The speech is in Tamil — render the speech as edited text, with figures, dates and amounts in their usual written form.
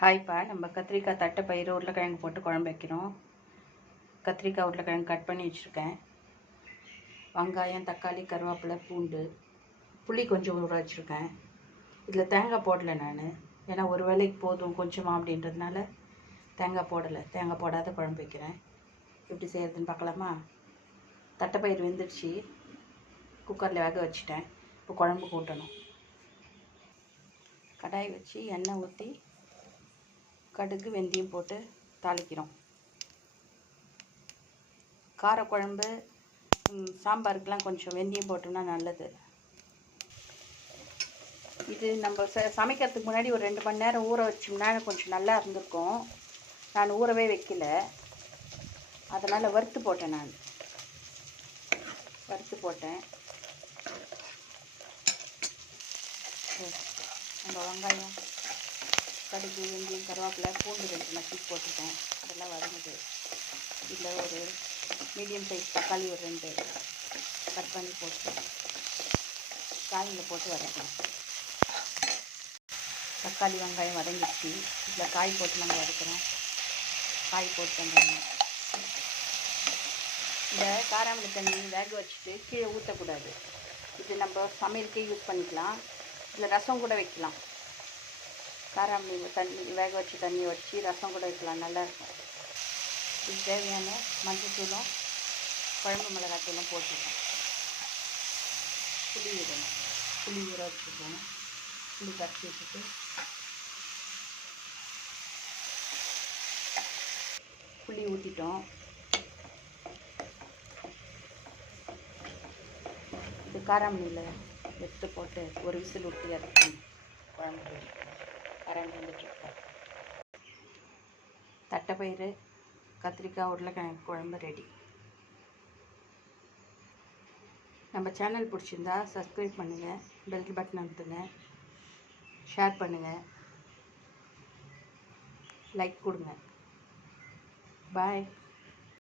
ஹாய்ப்பா, நம்ம கத்திரிக்காய் தட்டைப்பயிறு உருளைக்கிழங்கு போட்டு குழம்பு வைக்கிறோம். கத்திரிக்காய் உருளைக்கிழங்கு கட் பண்ணி வச்சுருக்கேன். வெங்காயம், தக்காளி, கருவேப்பிலை, பூண்டு, புளி கொஞ்சம் ஊற வச்சுருக்கேன். இதில் தேங்காய் போடலை நான், ஏன்னா ஒரு வேளைக்கு போதும் கொஞ்சமாக அப்படின்றதுனால தேங்காய் போடலை. தேங்காய் போடாத குழம்பு வைக்கிறேன். எப்படி செய்கிறதுன்னு பார்க்கலாமா? தட்டைப்பயிறு வெந்துடுச்சு, குக்கரில் வேக வச்சுட்டேன். இப்போ குழம்பு கூட்டணும். கடாய் வச்சு எண்ணெய் ஊற்றி கடுகு வெந்தயம் போட்டு தாளிக்கிறோம். காரக்குழம்பு சாம்பாருக்கெலாம் கொஞ்சம் வெந்தயம் போட்டோம்னா நல்லது. இது நம்ம சமைக்கிறதுக்கு முன்னாடி ஒரு 2 மணி நேரம் ஊற வச்சோம்னா கொஞ்சம் நல்லா இருந்திருக்கும். நான் ஊறவே வைக்கல, அதனால் வறுத்து போட்டேன். நம்ம வெங்காயம், கடுகு, வெந்தயம், கருவேப்பிலை, பூண்டு 2 நசுக்கி போட்டுருக்கேன். அதெல்லாம் வதங்குது. இதில் ஒரு மீடியம் சைஸ் தக்காளி ஒரு 2 கட் பண்ணி போட்டு காயில் போட்டு வதக்கணும். தக்காளி வெங்காயம் வதங்கிடுச்சு. இதில் காய் போட்டு நம்ம வதக்குறோம். காய் போட்டு வந்துடணும். இந்த காராமணி தண்ணி வேக வச்சுட்டு கீழே ஊற்றக்கூடாது. இது நம்ம சமையலுக்கே யூஸ் பண்ணிக்கலாம். இதில் ரசம் கூட வைக்கலாம். காராமணி தண்ணி வேக வச்சு தண்ணி வச்சு ரசம் கூட வைக்கலாம், நல்லாயிருக்கும். இது தேவையான மஞ்சத்தூளும் குழம்பு மிளகாத்தூளும் போட்டுருக்கோம். புளி விடணும். புளி ஊற வச்சுருக்கோம். புளி கரைச்சி வச்சுட்டு புளி ஊற்றிட்டோம். இது காராமணியில் எடுத்து போட்டு ஒரு விசில் விட்டு இறக்கணும். குழம்பு கரண்ட் வந்துட்டுருக்கோம். தட்டைப்பயிறு கத்திரிக்காய் உருளைக்கிழங்கு குழம்பு ரெடி. நம்ம சேனல் பிடிச்சிருந்தா சப்ஸ்கிரைப் பண்ணுங்கள், பெல் பட்டன் அமுத்துங்க, ஷேர் பண்ணுங்கள், லைக் கொடுங்க. பாய்.